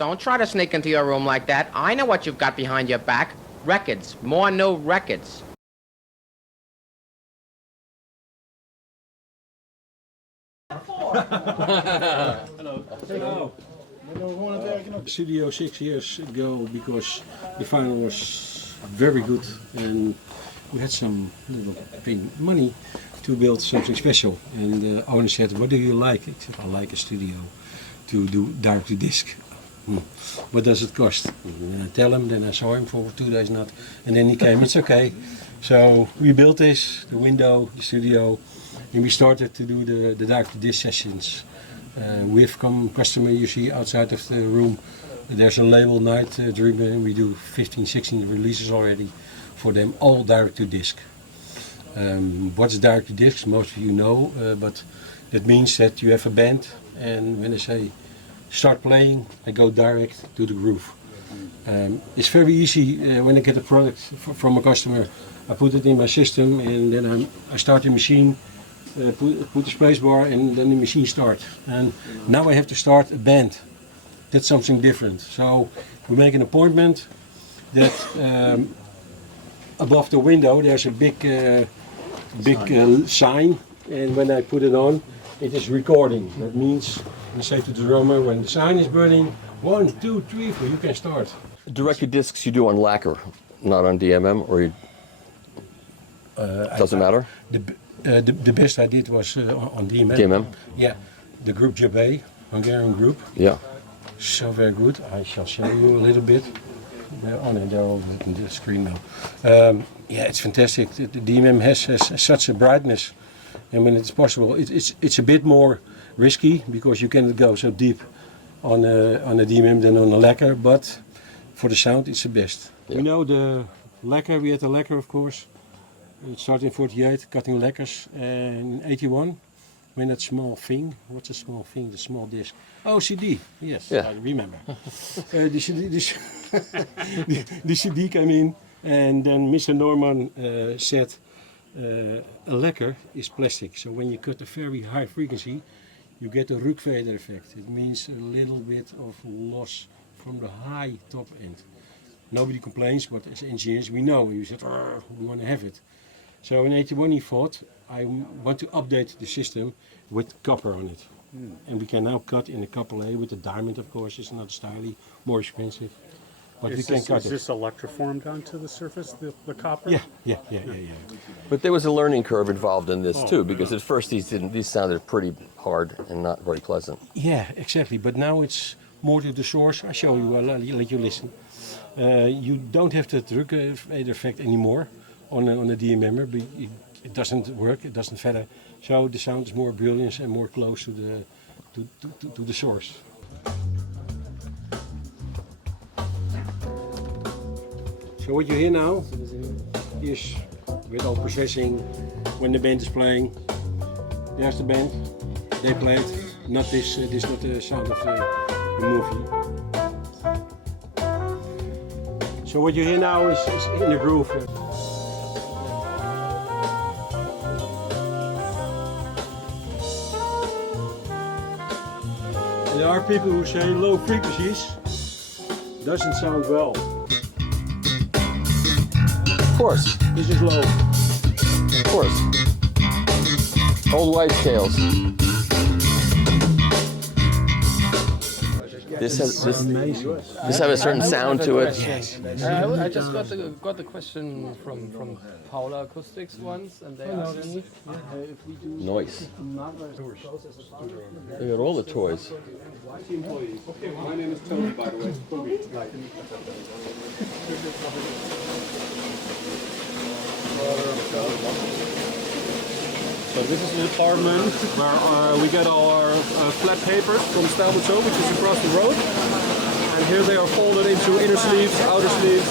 Don't try to sneak into your room like that. I know what you've got behind your back. Records. More new records. Hello. Hello. Studio 6 years ago because the final was very good and we had some little money to build something special. And the owner said, "What do you like?" I said, "I like a studio to do direct to disc." What does it cost? And I tell him, then I saw him for 2 days not, and then he came, it's okay. So we built this, the window, the studio, and we started to do the direct to disc sessions. With customer you see outside of the room, there's a label night during we do 15, 16 releases already for them, all direct to disc. What's direct to disc? Most of you know, but that means that you have a band and when they say start playing, I go direct to the groove. It's very easy when I get a product from a customer, I put it in my system and then I start the machine, put the space bar and then the machine starts. And now I have to start a band. That's something different. So we make an appointment that above the window there's a big sign, and when I put it on, it is recording. That means I say to the drummer, when the sign is burning, 1, 2, 3, 4, you can start. Direct to discs you do on lacquer, not on DMM, or you... doesn't matter? The best I did was on DMM. DMM? Yeah, the group Jabé, Hungarian group. Yeah. So very good. I shall show you a little bit. Oh no, they're all on the screen now. Yeah, it's fantastic. The DMM has such a brightness, and when it's possible, it's a bit more risky because you cannot go so deep on a DMM than on a lacquer. But for the sound, it's the best. Yeah. You know the lacquer. We had the lacquer, of course. It started in '48, cutting lacquers, and in '81. When that small thing, what's a small thing? The small disc. Oh, CD. Yes, yeah. I remember. The CD came in, and then Mr. Norman said a lacquer is plastic. So when you cut a very high frequency, you get a rukvader effect. It means a little bit of loss from the high top end. Nobody complains, but as engineers we know. You said, we want to have it. So in '81 he thought, I want to update the system with copper on it. And we can now cut in a copper layer with a diamond, of course. It's not stylish, more expensive. But we can cut it. Is this electroformed onto the surface, the copper? Yeah. But there was a learning curve involved in this too, because at first these sounded pretty hard and not very pleasant. Yeah, exactly. But now it's more to the source. I show you, I'll let you listen. You don't have the rukvader effect anymore on a DMMer, but it doesn't work, it doesn't feather. So the sound is more brilliant and more close to the source. So what you hear now is without processing, when the band is playing, there's the band, they play it, not this is not the sound of the movie. So what you hear now is in the groove. There are people who say low frequencies doesn't sound well. Of course. This is low. Of course. Old wives' tales. This has a certain sound to it. I just got the question from Paula Acoustics once, and they asked me if we do Noise. They got all the toys. Okay, my name is Tony, by the way. So this is the department where we get our flat papers from Stelbenzo, which is across the road. And here they are folded into inner sleeves, outer sleeves.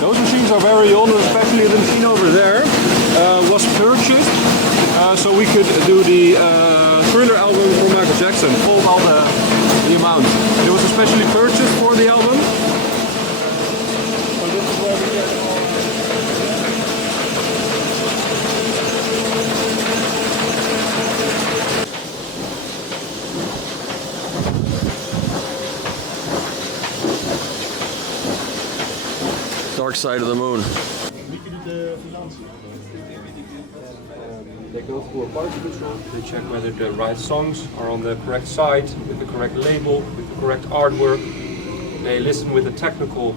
Those machines are very old, especially the machine over there was purchased so we could do the Thriller album for Michael Jackson, fold all the amount. It was especially purchased for the album. So this is where we get all dark side of the moon. They go through a quality control. They check whether the right songs are on the correct site, with the correct label, with the correct artwork. They listen with a technical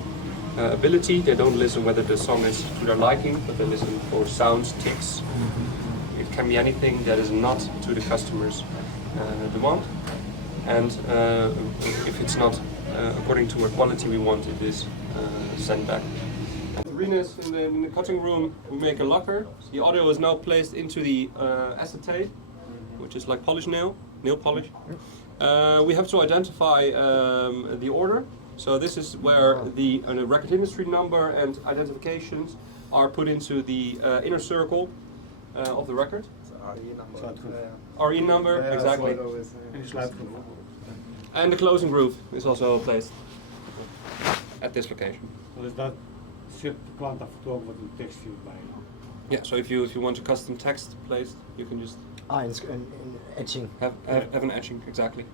ability. They don't listen whether the song is to their liking, but they listen for sounds, ticks. It can be anything that is not to the customer's demand. And if it's not according to what quality we want, it is sent back. Arenas in the cutting room, we make a lacquer. The audio is now placed into the acetate, which is like polish nail polish. We have to identify the order. So this is where the record industry number and identifications are put into the inner circle of the record. RE number, exactly. And the closing groove is also placed at this location. Dus dat zit de klant af en toe ook wat een tekstje bij. Yeah, so if you want a custom text placed, you can just in etching. have an etching, exactly.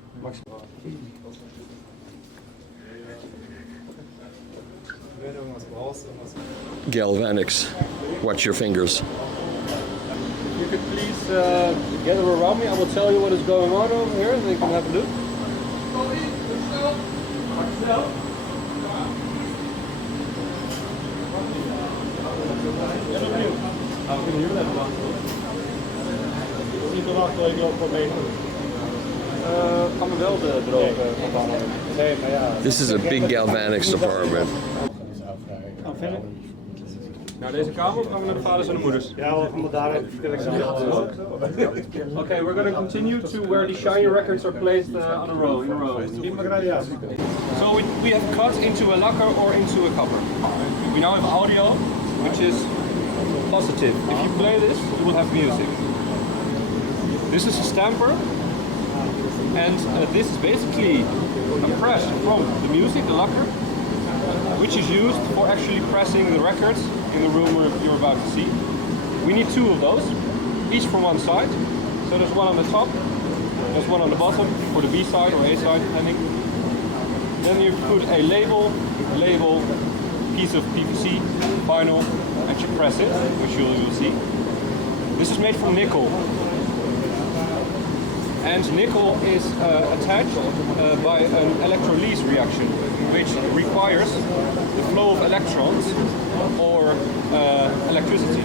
Galvanics. Watch your fingers. If you could please gather around me, I will tell you what is going on over here, and then you can have a look. Kan me wel de droge vervangen. Nee, maar ja. This is a big galvanics department. Naar deze kamer of gaan we naar de vaders en de moeders? Ja, allemaal daar vertel ik zo. Okay, we're going to continue to where the shiny records are placed on a row, in a row. So we have cut into a lacquer or into a copper. We now have audio, which is positive. If you play this, you will have music. This is a stamper, and this is basically a press from the music, the lacquer, which is used for actually pressing the records in the room you're about to see. We need two of those, each from one side. So there's one on the top, there's one on the bottom for the B side or A side, depending. Then you put a label, piece of PVC, vinyl, and you press it, which you'll see. This is made from nickel. And nickel is attached by an electrolysis reaction, which requires the flow of electrons or electricity.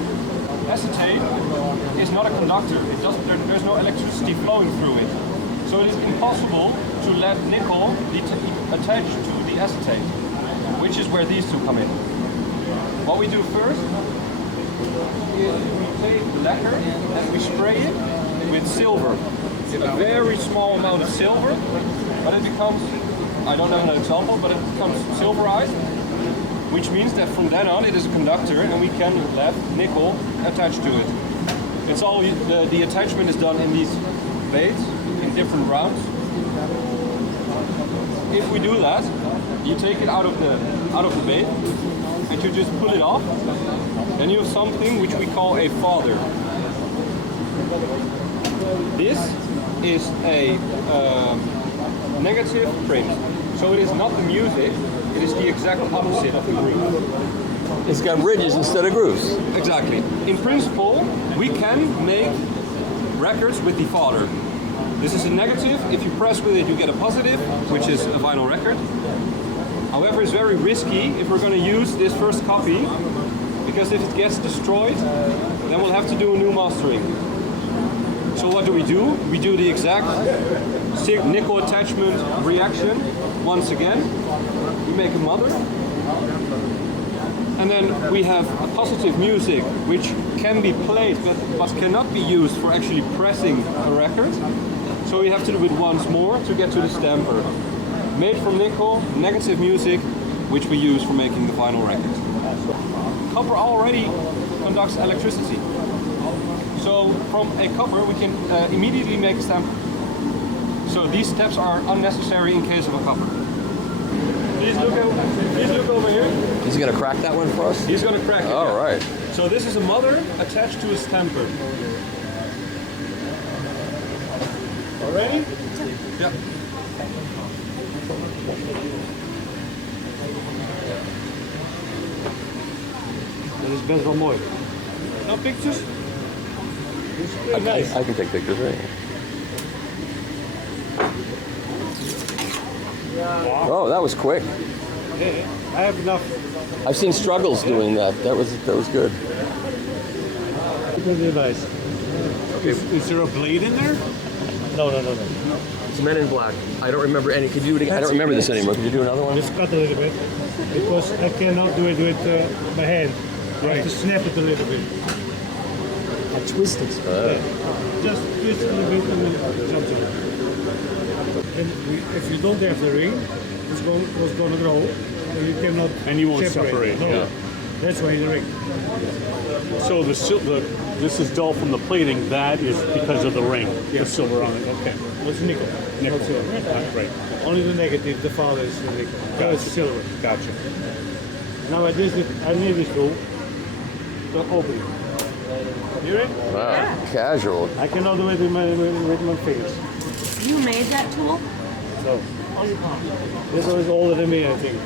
Acetate is not a conductor. There's no electricity flowing through it. So it is impossible to let nickel be attached to the acetate, which is where these two come in. What we do first is we take lacquer and we spray it with silver. A very small amount of silver, but it becomes, I don't have an example, but it becomes silverized, which means that from then on it is a conductor and we can let nickel attached to it. It's all, the attachment is done in these baits, in different rounds. If we do that, you take it out of the bait and you just pull it off, then you have something which we call a father. This is a negative print. So it is not the music, it is the exact opposite of the groove. It's got ridges instead of grooves. Exactly. In principle, we can make records with the father. This is a negative. If you press with it, you get a positive, which is a vinyl record. However, it's very risky if we're going to use this first copy, because if it gets destroyed, then we'll have to do a new mastering. So what do? We do the exact nickel attachment reaction once again. We make a mother. And then we have a positive music which can be played but cannot be used for actually pressing a record. So we have to do it once more to get to the stamper. Made from nickel, negative music, which we use for making the final record. Copper already conducts electricity. So from a copper we can immediately make a stamper. So these steps are unnecessary in case of a copper. Please look over here. He's gonna crack that one for us? He's gonna crack it. All right. So this is a mother attached to a stamper. All ready? Yeah. Dat is best wel mooi. Nou, pictures? I can take pictures, right? Oh, that was quick. I have enough. I've seen struggles doing that. That was good. Really nice. Is there a blade in there? No. It's Men in Black. I don't remember any. Could you do it again? I don't remember this anymore. Could you do another one? Just cut a little bit because I cannot do it with my hand. I have to snap it a little bit. I twist it. Just twist a little bit and then jump to it. And if you don't have the ring, it's going to grow. And you cannot. And you won't separate. No. Yeah. That's why the ring. So this is dull from the plating. That is because of the ring, the silver on it. Okay. It's nickel. Nickel. Not silver. Right. Only the negative, the father is nickel. Gotcha. It's silver. Gotcha. Now I need this tool to open it. You ready? Wow. Casual. I cannot do it with my fingers. You made that tool? So this one is older than me, I think.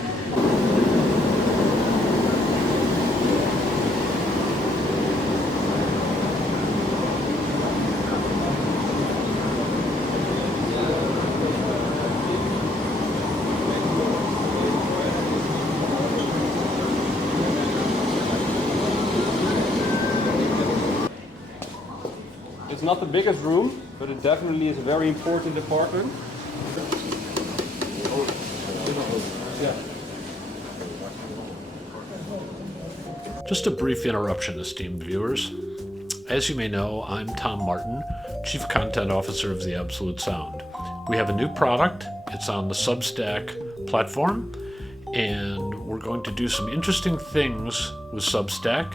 It's not the biggest room, but it definitely is a very important apartment. Just a brief interruption, esteemed viewers. As you may know, I'm Tom Martin, Chief Content Officer of The Absolute Sound. We have a new product. It's on the Substack platform, and we're going to do some interesting things with Substack.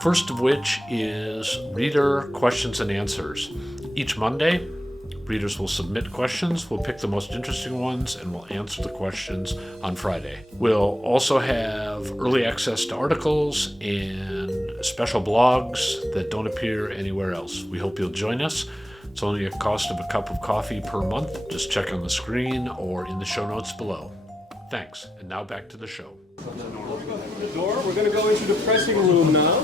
First of which is reader questions and answers. Each Monday, readers will submit questions, we'll pick the most interesting ones, and we'll answer the questions on Friday. We'll also have early access to articles and special blogs that don't appear anywhere else. We hope you'll join us. It's only a cost of a cup of coffee per month. Just check on the screen or in the show notes below. Thanks, and now back to the show. The door. We're going to go into the pressing room now.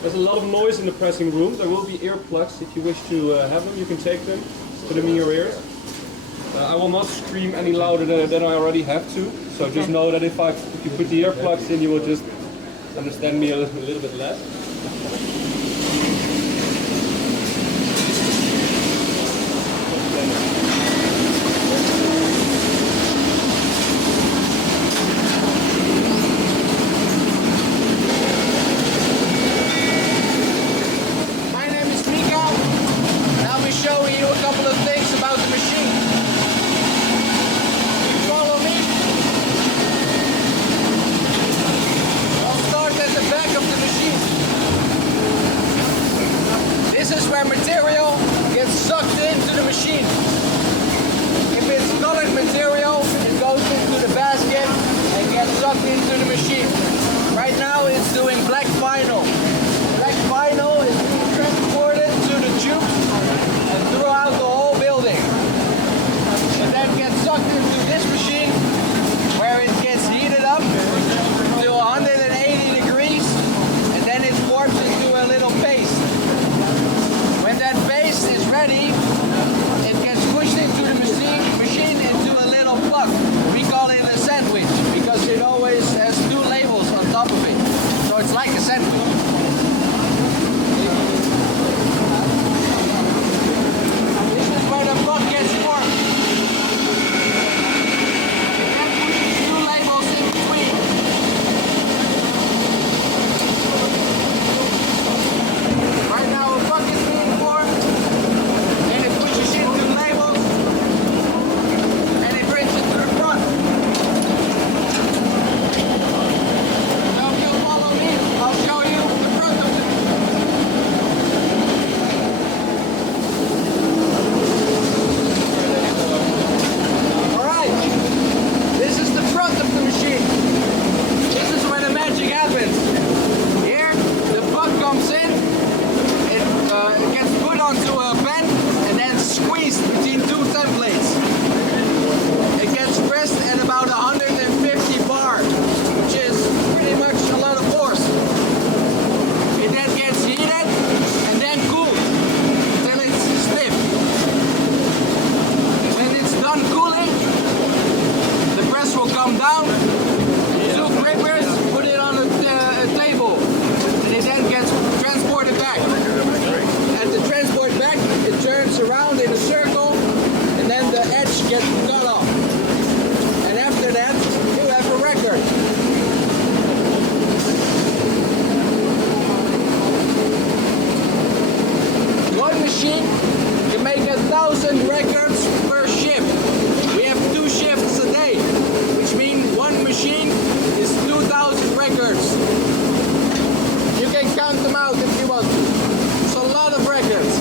There's a lot of noise in the pressing room. There will be earplugs. If you wish to have them, you can take them, put them in your ears. I will not scream any louder than I already have to. So just know that if you put the earplugs in, you will just understand me a little bit less. Material gets sucked into the machine. If it's colored material, it goes into the basket and gets sucked into the machine. Right now it's doing black vinyl. Black vinyl is being transported to the tubes and throughout the whole building. It then gets sucked into this machine where it gets heated up to 180 degrees and then it forms into a little paste. When that paste is ready, it gets pushed into the machine into a little plug. We call it a sandwich because it always has two labels on top of it. So it's like down, 2 grippers, put it on a table, and it then gets transported back. At the transport back, it turns around in a circle, and then the edge gets cut off. And after that, you have a record. One machine can make 1,000 records per shift. We have 2 shifts a day, which means one machine is 2,000 records. You can count them out if you want to. It's a lot of records.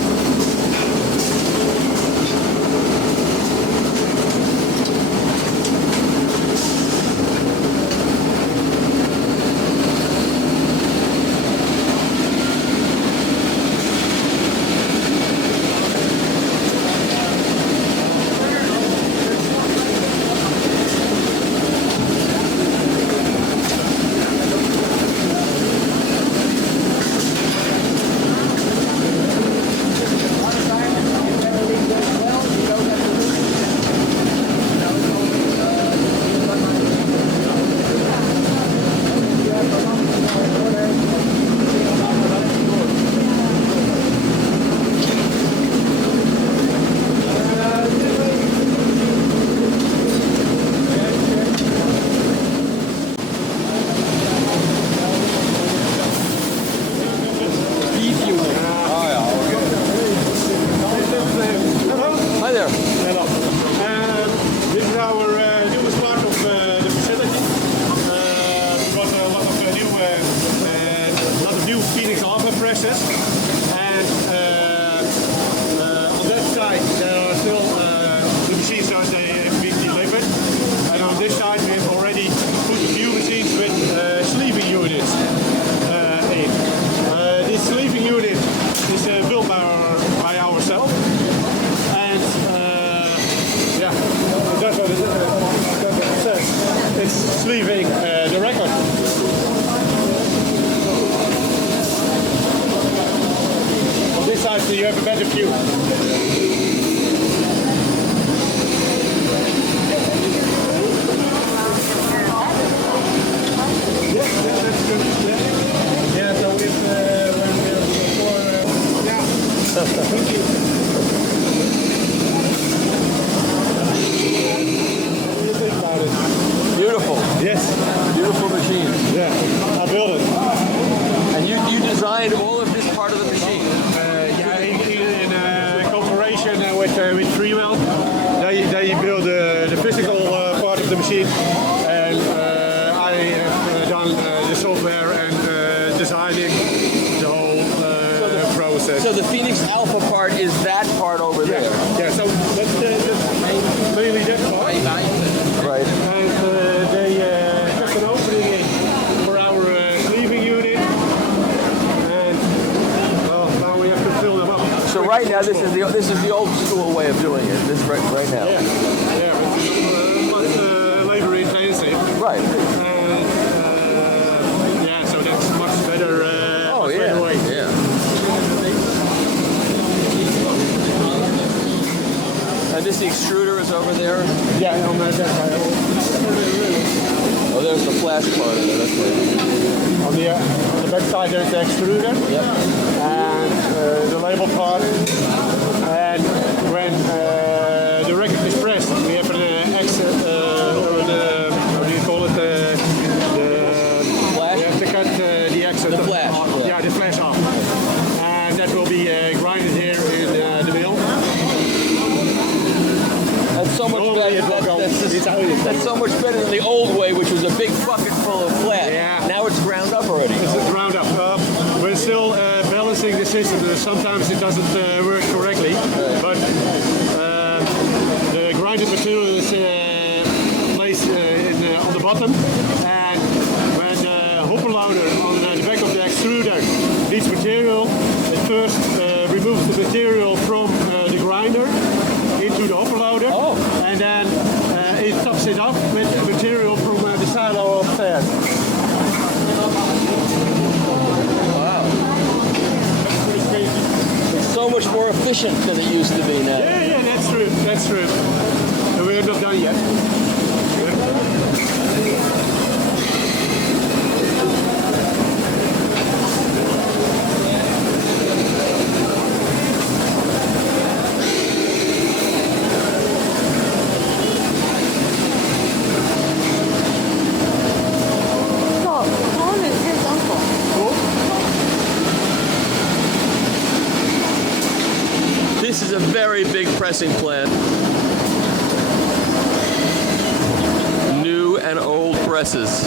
Hi there. Hello. This is our newest part of the facility. We've got a lot of new Phoenix Alpha presses, and on that side there are still the machines as they have been delivered, and on this side we have already put a few machines with sleeving units in. This sleeving unit is built by ourselves. Yeah, that's what it says. It's sleeving the record. On this side, so you have a better view. Yeah, that's good. Yeah, so if when we are before, yeah. Thank you. Beautiful. Yes. Beautiful machine. Yeah, I built it. And you designed all of this part of the machine? Yeah, in cooperation with Fremer. They build the physical part of the machine, and I have done the software and designing the whole process. So the Phoenix Alpha part is that part over there? Yeah, so that's mainly that part. Right. And they kept an opening in for our sleeving unit, and well, now we have to fill them up. So right now this is the old school way of doing it. This right now. Yeah, but it's much labor intensive. Right. And yeah, so that's much better. Oh yeah. Better way. Yeah. And this extruder is over there. Yeah, on that side. Oh, there's the flash part of it. That's right. On the back side there's the extruder. Yep. And the label part. And when the record is pressed, we have an how do you call it? The Flash? We have to cut the exit. The flash. Yeah, the flash off. And that will be grinded here in the mill. That's so much better. That's so much better than the old way, which was a big bucket full of flash. Yeah. Now it's ground up already. It's ground up. We're still balancing the system. Sometimes it doesn't work correctly, but the grinded material is placed on the bottom, and when the hopper loader on the back of the extruder needs material, it first removes the material from the grinder into the hopper loader, and then it tops it up with material from the silo upstairs. Wow. It's so much more efficient than it used to be now. Yeah, that's true. And we're not done yet. pressing plant. New and old presses.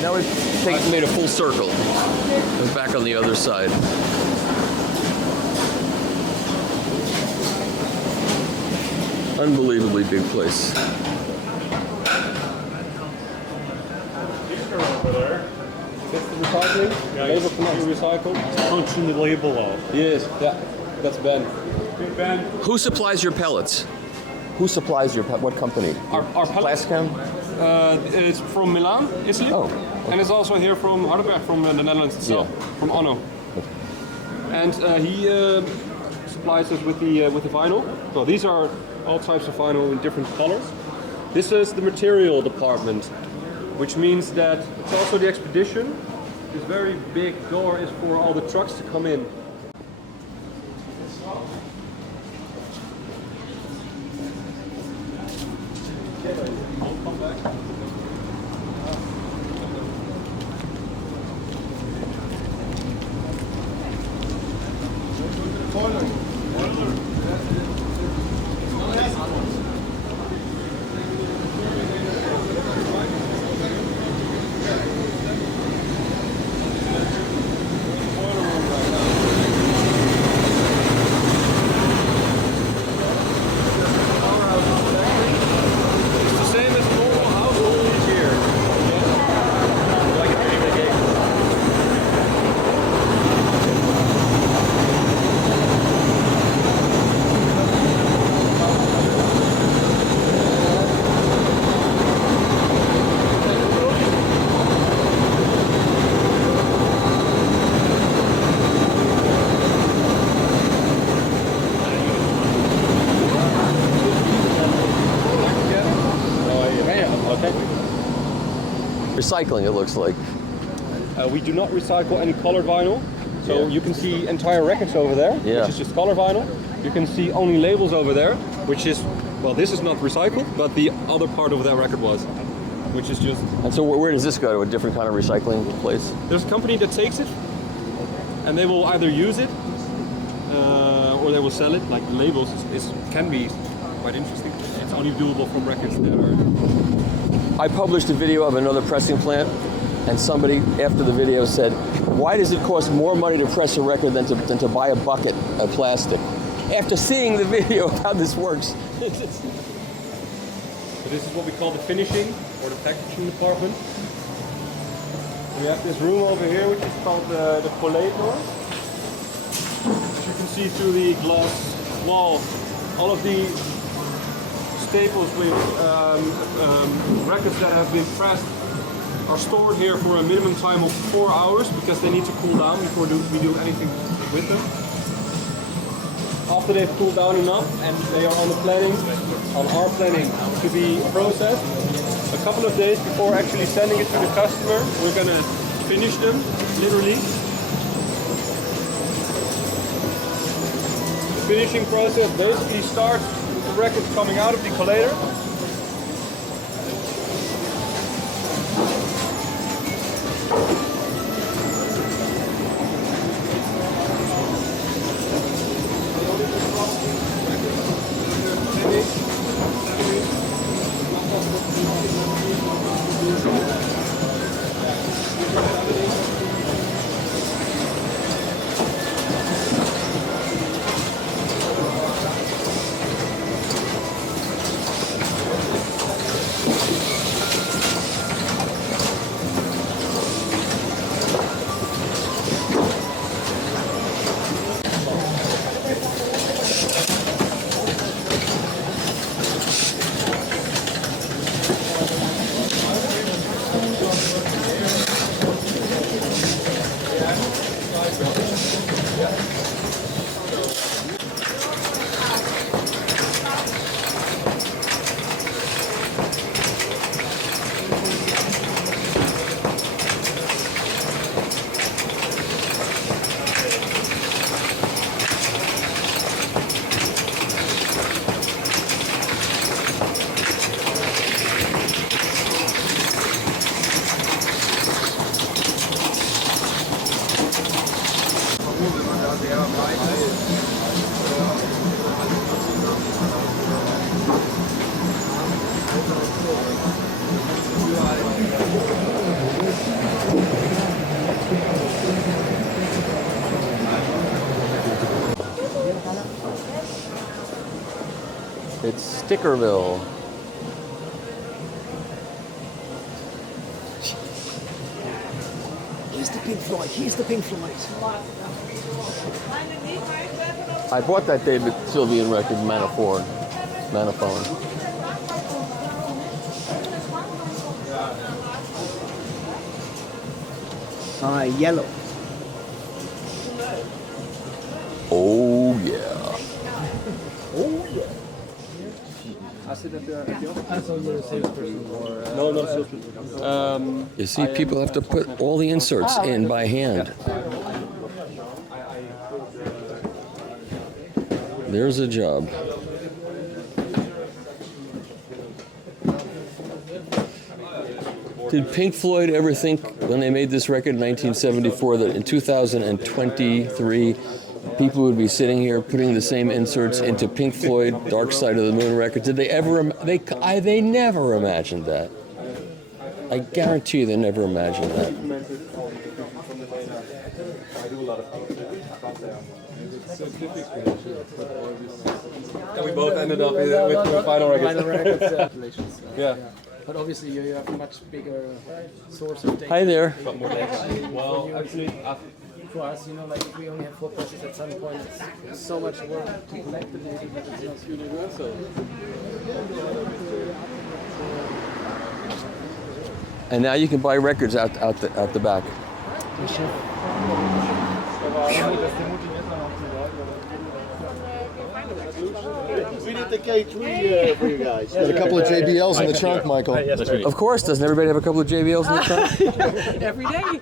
Now we've made a full circle. And back on the other side. Unbelievably big place. Over there. That's the recycling. Yeah, label cannot be recycled. Punching the label off. Yes, yeah. That's Ben. Good Ben. Who supplies your pellets? Who supplies your what company? Our pellets. Plascam? It's from Milan, Italy. Oh. And it's also here from Haarlem, from the Netherlands itself, from Artone. And he supplies us with the vinyl. So these are all types of vinyl in different colors. This is the material department, which means that it's also the expedition. This very big door is for all the trucks to come in. Recycling, it looks like. We do not recycle any colored vinyl. So you can see entire records over there, which is just color vinyl. You can see only labels over there, which is, well, this is not recycled, but the other part of that record was, which is just... And so where does this go? To a different kind of recycling place? There's a company that takes it, and they will either use it, or they will sell it. Like the labels can be quite interesting. It's only doable from records that are... I published a video of another pressing plant, and somebody after the video said, why does it cost more money to press a record than to buy a bucket of plastic? After seeing the video of how this works. So this is what we call the finishing, or the packaging department. We have this room over here, which is called the collator. As you can see through the glass wall, all of the staples with records that have been pressed are stored here for a minimum time of 4 hours because they need to cool down before we do anything with them. After they've cooled down enough and they are on our planning to be processed, a couple of days before actually sending it to the customer, we're going to finish them, literally. The finishing process basically starts with the records coming out of the collator. Stickerville. Here's the Pink Floyd. Here's the Pink Floyd. I bought that David Sylvian record, Manophone. Yellow. Oh yeah. Oh yeah. No, not salesperson. You see, people have to put all the inserts in by hand. There's a job. Did Pink Floyd ever think, when they made this record in 1974, that in 2023, people would be sitting here putting the same inserts into Pink Floyd Dark Side of the Moon record? Did they ever? They never imagined that. I guarantee you, they never imagined that. And we both ended up with the final record. Congratulations. Yeah. But obviously you have a much bigger source of data. Hi there. Well, actually, For us, you know, like if we only have 4 presses at some point, it's so much work to collect the data that it's not universal. And now you can buy records out the back. We did the K3 for you guys. Got a couple of JBLs in the trunk, Michael. Of course, doesn't everybody have a couple of JBLs in the trunk? Every day.